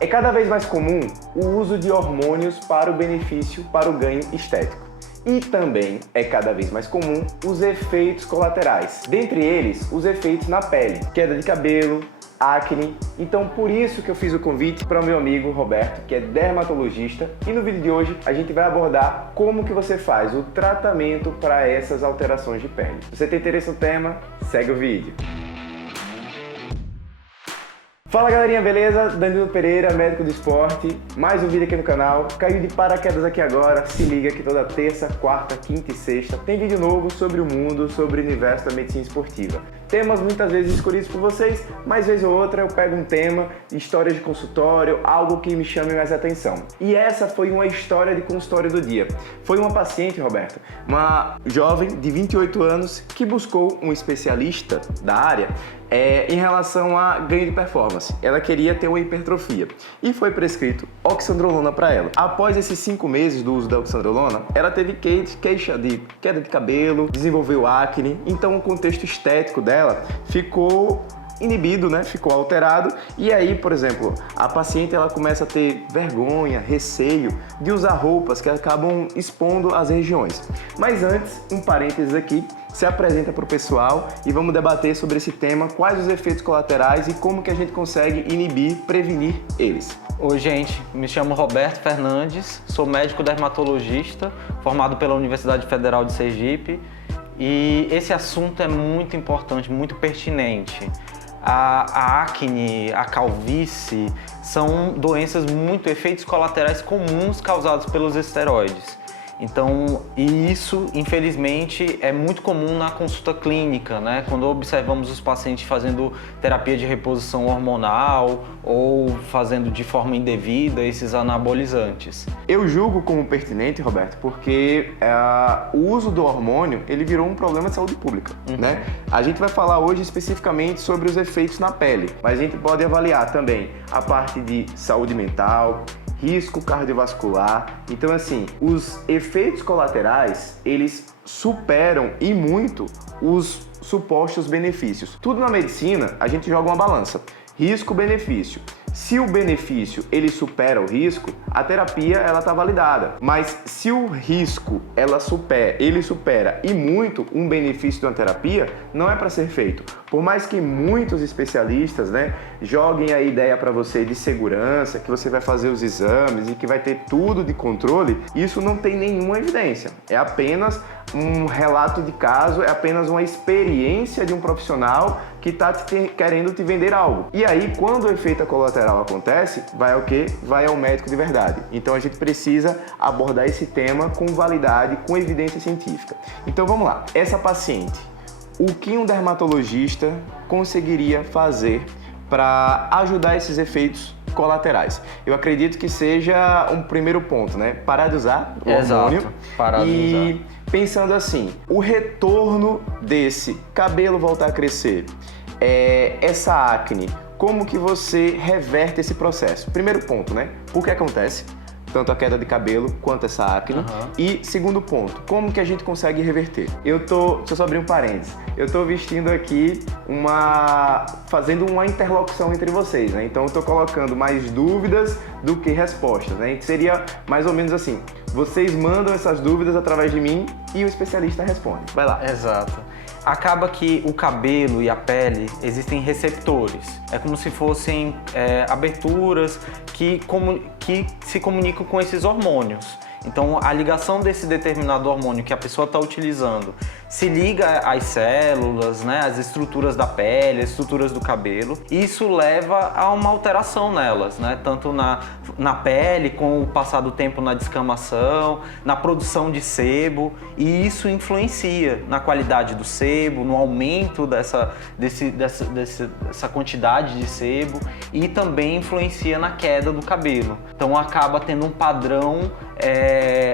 É cada vez mais comum o uso de hormônios para o benefício, para o ganho estético. E também é cada vez mais comum os efeitos colaterais. Dentre eles, os efeitos na pele, queda de cabelo, acne. Então por isso que eu fiz o convite para o meu amigo Roberto, que é dermatologista, e no vídeo de hoje a gente vai abordar como que você faz o tratamento para essas alterações de pele. Se você tem interesse no tema, segue o vídeo. Fala galerinha, beleza? Danilo Pereira, médico do esporte, mais um vídeo aqui no canal. Caiu de paraquedas aqui agora, se liga que toda terça, quarta, quinta e sexta tem vídeo novo sobre o mundo, sobre o universo da medicina esportiva. Temas muitas vezes escolhidos por vocês, mas vez ou outra eu pego um tema, história de consultório, algo que me chame mais atenção. E essa foi uma história de consultório do dia. Foi uma paciente, Roberto, uma jovem de 28 anos que buscou um especialista da área em relação a ganho de performance. Ela queria ter uma hipertrofia e foi prescrito oxandrolona para ela. Após esses 5 meses do uso da oxandrolona, ela teve queixa de queda de cabelo, desenvolveu acne, então o contexto estético dela ficou inibido, né? Ficou alterado, e aí, por exemplo, a paciente ela começa a ter vergonha, receio de usar roupas que acabam expondo as regiões. Mas antes, um parênteses aqui, se apresenta para o pessoal e vamos debater sobre esse tema, quais os efeitos colaterais e como que a gente consegue inibir, prevenir eles. Oi gente, me chamo Roberto Fernandes, sou médico dermatologista, formado pela Universidade Federal de Sergipe, e esse assunto é muito importante, muito pertinente. A acne, a calvície são doenças efeitos colaterais comuns causados pelos esteroides. Então, e isso, infelizmente, é muito comum na consulta clínica, né? Quando observamos os pacientes fazendo terapia de reposição hormonal ou fazendo de forma indevida esses anabolizantes. Eu julgo como pertinente, Roberto, porque o uso do hormônio, ele virou um problema de saúde pública, né? A gente vai falar hoje especificamente sobre os efeitos na pele, mas a gente pode avaliar também a parte de saúde mental, risco cardiovascular. Então, assim, os efeitos colaterais, eles superam e muito os supostos benefícios. Tudo na medicina, a gente joga uma balança. Risco-benefício. Se o benefício ele supera o risco, a terapia ela está validada. Mas se o risco ele supera e muito um benefício de uma terapia, não é para ser feito. Por mais que muitos especialistas, né, joguem a ideia para você de segurança, que você vai fazer os exames e que vai ter tudo de controle, isso não tem nenhuma evidência. É apenas um relato de caso, é apenas uma experiência de um profissional que está querendo te vender algo. E aí, quando o efeito colateral acontece, vai ao quê? Vai ao médico de verdade. Então a gente precisa abordar esse tema com validade, com evidência científica. Então vamos lá. Essa paciente, o que um dermatologista conseguiria fazer para ajudar esses efeitos colaterais? Eu acredito que seja um primeiro ponto, né? Parar de usar o hormônio. Parar de usar. Pensando assim, o retorno desse cabelo voltar a crescer, essa acne, como que você reverte esse processo? Primeiro ponto, né? O que acontece? Tanto a queda de cabelo quanto essa acne. E segundo ponto, como que a gente consegue reverter? Deixa eu só abrir um parênteses. Eu tô vestindo aqui fazendo uma interlocução entre vocês, né? Então eu tô colocando mais dúvidas do que respostas, né? Seria mais ou menos assim, vocês mandam essas dúvidas através de mim e o especialista responde. Vai lá. Exato. Acaba que o cabelo e a pele existem receptores. É como se fossem aberturas que se comunicam com esses hormônios. Então, a ligação desse determinado hormônio que a pessoa está utilizando se liga às células, né, às estruturas da pele, às estruturas do cabelo. E isso leva a uma alteração nelas, né, tanto na pele, com o passar do tempo na descamação, na produção de sebo. E isso influencia na qualidade do sebo, no aumento dessa quantidade de sebo, e também influencia na queda do cabelo. Então, acaba tendo um padrão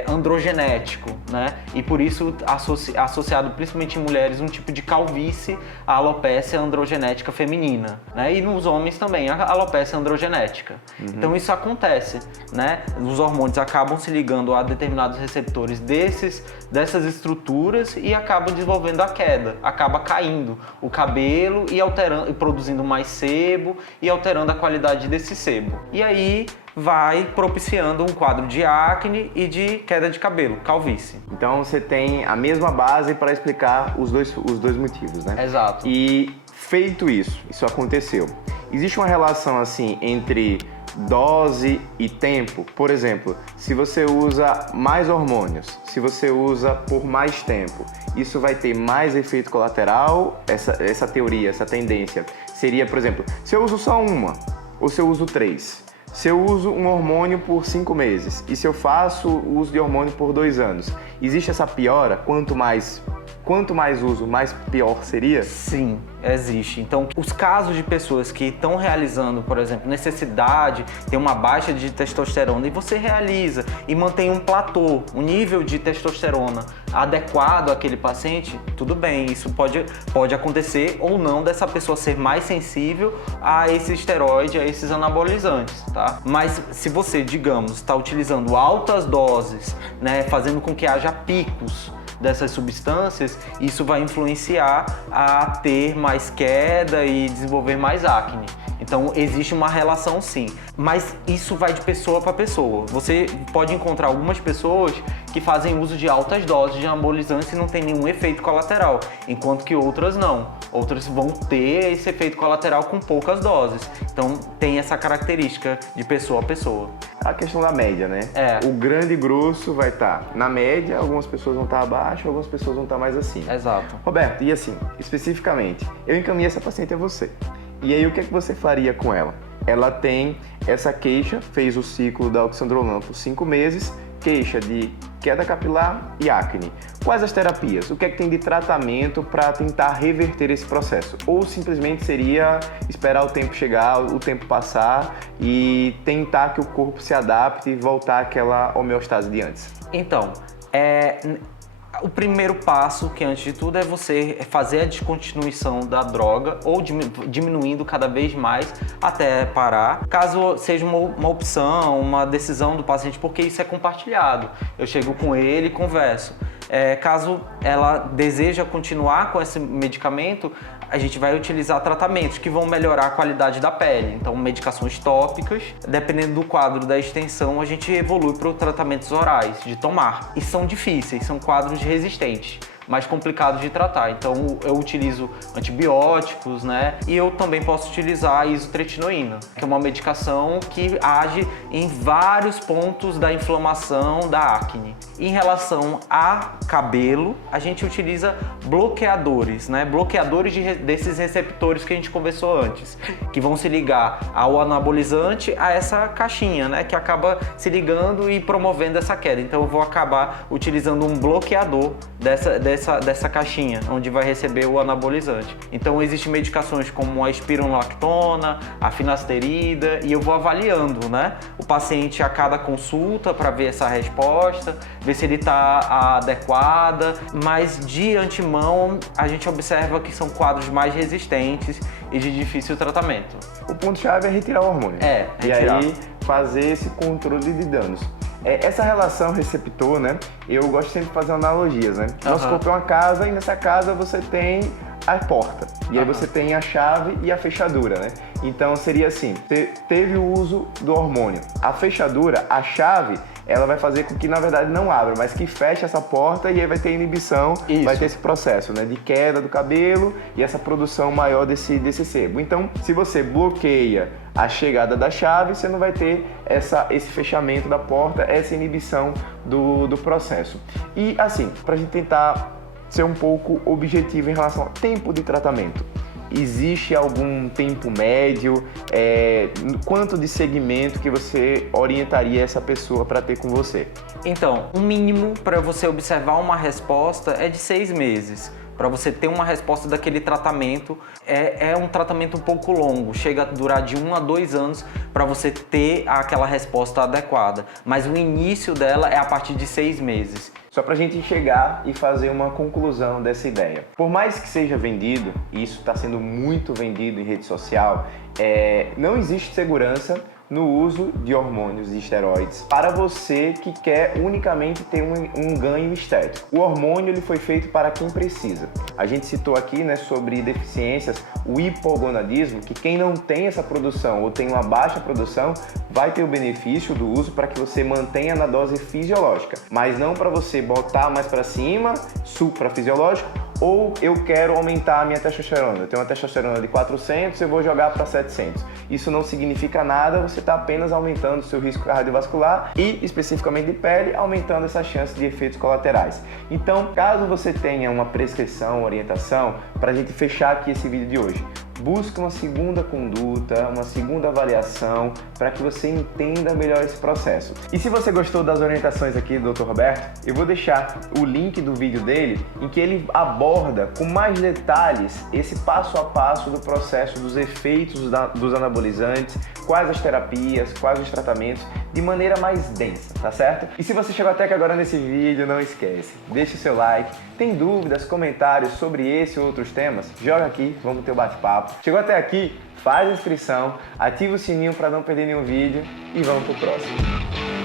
androgenético, né? E por isso associado principalmente em mulheres um tipo de calvície, a alopécia androgenética feminina, né? E nos homens também a alopécia androgenética. Então isso acontece, né? Os hormônios acabam se ligando a determinados receptores dessas estruturas e acabam desenvolvendo a queda, acaba caindo o cabelo e alterando, e produzindo mais sebo e alterando a qualidade desse sebo. E aí vai propiciando um quadro de acne e de queda de cabelo, calvície. Então você tem a mesma base para explicar os dois motivos, né? Exato. E feito isso aconteceu. Existe uma relação assim entre dose e tempo? Por exemplo, se você usa mais hormônios, se você usa por mais tempo, isso vai ter mais efeito colateral? Essa teoria, essa tendência seria, por exemplo, se eu uso só uma ou se eu uso 3? Se eu uso um hormônio por 5 meses e se eu faço o uso de hormônio por 2 anos, existe essa piora? Quanto mais uso, mais pior seria? Sim, existe. Então, os casos de pessoas que estão realizando, por exemplo, necessidade, tem uma baixa de testosterona e você realiza e mantém um platô, um nível de testosterona adequado àquele paciente, tudo bem, isso pode acontecer ou não dessa pessoa ser mais sensível a esse esteroide, a esses anabolizantes, tá? Mas se você, digamos, está utilizando altas doses, né, fazendo com que haja picos dessas substâncias, isso vai influenciar a ter mais queda e desenvolver mais acne. Então existe uma relação sim, mas isso vai de pessoa para pessoa. Você pode encontrar algumas pessoas que fazem uso de altas doses de anabolizantes e não tem nenhum efeito colateral, enquanto que outras não. Outras vão ter esse efeito colateral com poucas doses. Então tem essa característica de pessoa a pessoa. A questão da média, né? O grande e grosso vai estar na média, algumas pessoas vão estar abaixo, algumas pessoas vão estar mais acima. Exato. Roberto, e assim, especificamente, eu encaminhei essa paciente a você. E aí, o que é que você faria com ela? Ela tem essa queixa, fez o ciclo da oxandrolona por 5 meses, queixa de queda capilar e acne. Quais as terapias? O que é que tem de tratamento para tentar reverter esse processo? Ou simplesmente seria esperar o tempo chegar, o tempo passar e tentar que o corpo se adapte e voltar àquela homeostase de antes? Então, o primeiro passo, que antes de tudo, é você fazer a descontinuação da droga ou diminuindo cada vez mais até parar. Caso seja uma opção, uma decisão do paciente, porque isso é compartilhado. Eu chego com ele e converso. Caso ela deseja continuar com esse medicamento, a gente vai utilizar tratamentos que vão melhorar a qualidade da pele. Então, medicações tópicas, dependendo do quadro da extensão, a gente evolui para tratamentos orais, de tomar. E são difíceis, são quadros resistentes, mais complicados de tratar. Então, eu utilizo antibióticos, né? E eu também posso utilizar a isotretinoína, que é uma medicação que age em vários pontos da inflamação da acne. Em relação a cabelo, a gente utiliza bloqueadores, né? Bloqueadores desses receptores que a gente conversou antes, que vão se ligar ao anabolizante, a essa caixinha, né? Que acaba se ligando e promovendo essa queda. Então, eu vou acabar utilizando um bloqueador dessa caixinha, onde vai receber o anabolizante. Então, existem medicações como a espironolactona, a finasterida, e eu vou avaliando, né, o paciente a cada consulta para ver essa resposta, ver se ele está adequada, mas de antemão a gente observa que são quadros mais resistentes e de difícil tratamento. O ponto-chave é retirar o hormônio. Retirar. E aí fazer esse controle de danos. Essa relação receptor, né? Eu gosto sempre de fazer analogias, né? Nosso corpo é uma casa e nessa casa você tem a porta. E aí você tem a chave e a fechadura, né? Então seria assim, teve o uso do hormônio. A fechadura, a chave, ela vai fazer com que, na verdade, não abra, mas que feche essa porta e aí vai ter inibição, vai ter esse processo, né, de queda do cabelo e essa produção maior desse sebo. Então, se você bloqueia a chegada da chave, você não vai ter esse fechamento da porta, essa inibição do processo. E, assim, para a gente tentar ser um pouco objetivo em relação ao tempo de tratamento. Existe algum tempo médio? Quanto de segmento que você orientaria essa pessoa para ter com você? Então, o mínimo para você observar uma resposta é de 6 meses. para você ter uma resposta daquele tratamento. É um tratamento um pouco longo, chega a durar de 1 a 2 anos para você ter aquela resposta adequada, mas o início dela é a partir de 6 meses. Só para a gente chegar e fazer uma conclusão dessa ideia. Por mais que seja vendido, e isso está sendo muito vendido em rede social, não existe segurança no uso de hormônios e esteroides para você que quer unicamente ter um ganho estético. O hormônio ele foi feito para quem precisa. A gente citou aqui, né, sobre deficiências, o hipogonadismo, que quem não tem essa produção ou tem uma baixa produção vai ter o benefício do uso para que você mantenha na dose fisiológica, mas não para você botar mais para cima, suprafisiológico, ou eu quero aumentar a minha testosterona. Eu tenho uma testosterona de 400, eu vou jogar para 700. Isso não significa nada, você está apenas aumentando o seu risco cardiovascular e, especificamente de pele, aumentando essa chance de efeitos colaterais. Então, caso você tenha uma prescrição, orientação, para a gente fechar aqui esse vídeo de hoje, busque uma segunda conduta, uma segunda avaliação para que você entenda melhor esse processo. E se você gostou das orientações aqui do Dr. Roberto, eu vou deixar o link do vídeo dele em que ele aborda com mais detalhes esse passo a passo do processo dos efeitos dos anabolizantes, quais as terapias, quais os tratamentos, de maneira mais densa, tá certo? E se você chegou até aqui agora nesse vídeo, não esquece, deixa o seu like, tem dúvidas, comentários sobre esse ou outros temas, joga aqui, vamos ter um bate-papo. Chegou até aqui, faz a inscrição, ativa o sininho para não perder nenhum vídeo e vamos pro próximo.